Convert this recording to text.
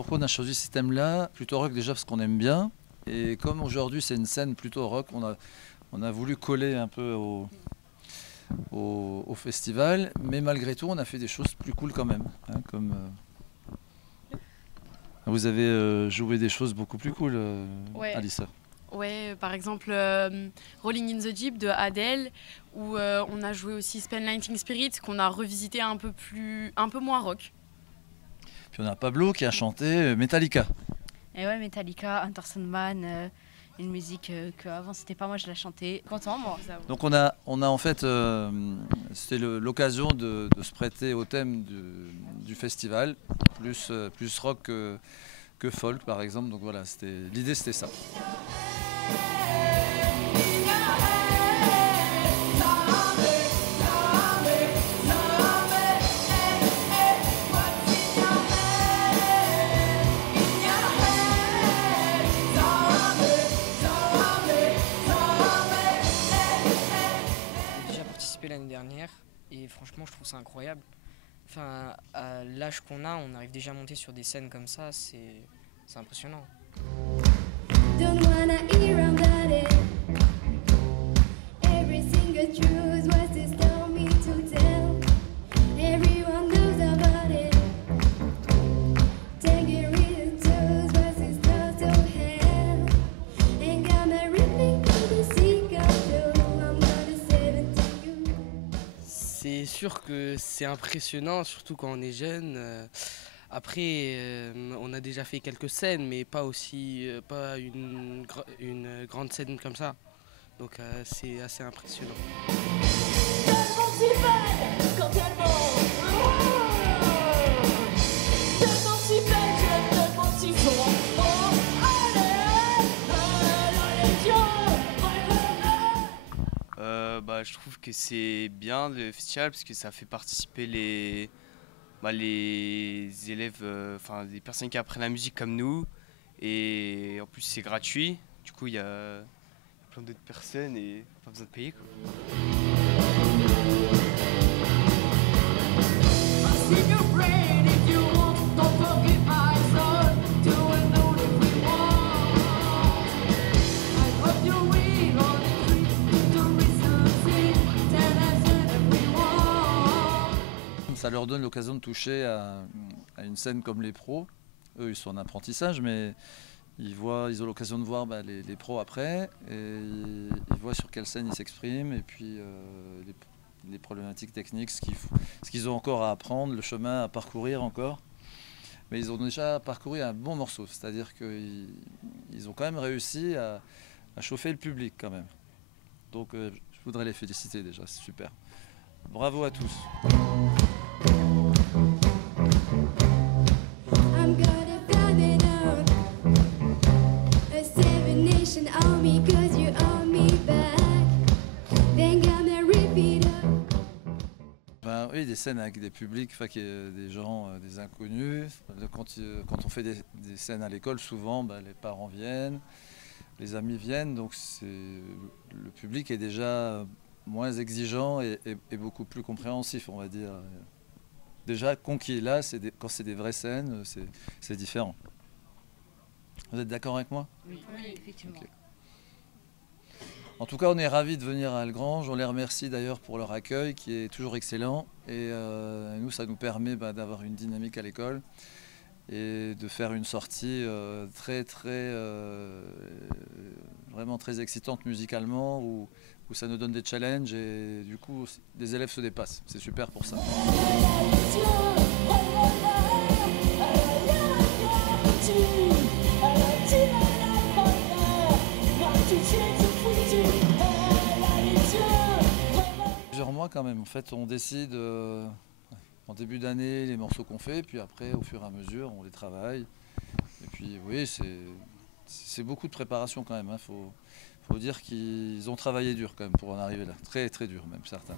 pourquoi on a choisi ce thème-là? Plutôt rock déjà parce qu'on aime bien. Et comme aujourd'hui c'est une scène plutôt rock, on a voulu coller un peu au festival. Mais malgré tout, on a fait des choses plus cool quand même. Hein, comme, vous avez joué des choses beaucoup plus cool, Ouais. Alissa. Ouais, par exemple Rolling in the Deep de Adele, où on a joué aussi Spend Lightning Spirit, qu'on a revisité un peu moins rock. Puis on a Pablo qui a chanté Metallica. Et ouais, Metallica, Enter Sandman, une musique que avant c'était pas moi, je la chantais. Content moi. Donc on a en fait, c'était l'occasion de se prêter au thème du festival, plus rock que folk par exemple. Donc voilà, l'idée c'était ça. L'année dernière et franchement je trouve ça incroyable. Enfin, à l'âge qu'on a, on arrive déjà à monter sur des scènes comme ça, c'est impressionnant. C'est sûr que c'est impressionnant, surtout quand on est jeune. Après, on a déjà fait quelques scènes, mais pas une grande scène comme ça. Donc c'est assez impressionnant. Je trouve que c'est bien le festival parce que ça fait participer les élèves, les personnes qui apprennent la musique comme nous. Et en plus c'est gratuit, du coup il y a plein d'autres personnes et pas besoin de payer quoi. Ça leur donne l'occasion de toucher à une scène comme les pros. Eux, ils sont en apprentissage, mais ils ont l'occasion de voir les pros après, et ils voient sur quelle scène ils s'expriment, et puis les problématiques techniques, ce qu'ils ont encore à apprendre, le chemin à parcourir encore. Mais ils ont déjà parcouru un bon morceau, c'est-à-dire qu'ils ont quand même réussi à chauffer le public quand même. Donc je voudrais les féliciter déjà, c'est super. Bravo à tous. Oui, des scènes avec des publics, des gens, des inconnus. Quand on fait des scènes à l'école, souvent les parents viennent, les amis viennent, donc le public est déjà moins exigeant et beaucoup plus compréhensif, on va dire. Déjà, conquis là, quand c'est des vraies scènes, c'est différent. Vous êtes d'accord avec moi? Oui, effectivement. Okay. En tout cas, on est ravis de venir à Algrange. On les remercie d'ailleurs pour leur accueil qui est toujours excellent. Et nous, ça nous permet d'avoir une dynamique à l'école et de faire une sortie vraiment très excitante musicalement où ça nous donne des challenges et du coup, les élèves se dépassent. C'est super pour ça. Plusieurs mois quand même. En fait, on décide en début d'année les morceaux qu'on fait, puis après, au fur et à mesure, on les travaille. Et puis, oui, c'est beaucoup de préparation quand même. Faut dire qu'ils ont travaillé dur quand même pour en arriver là. Très, très dur même, certains.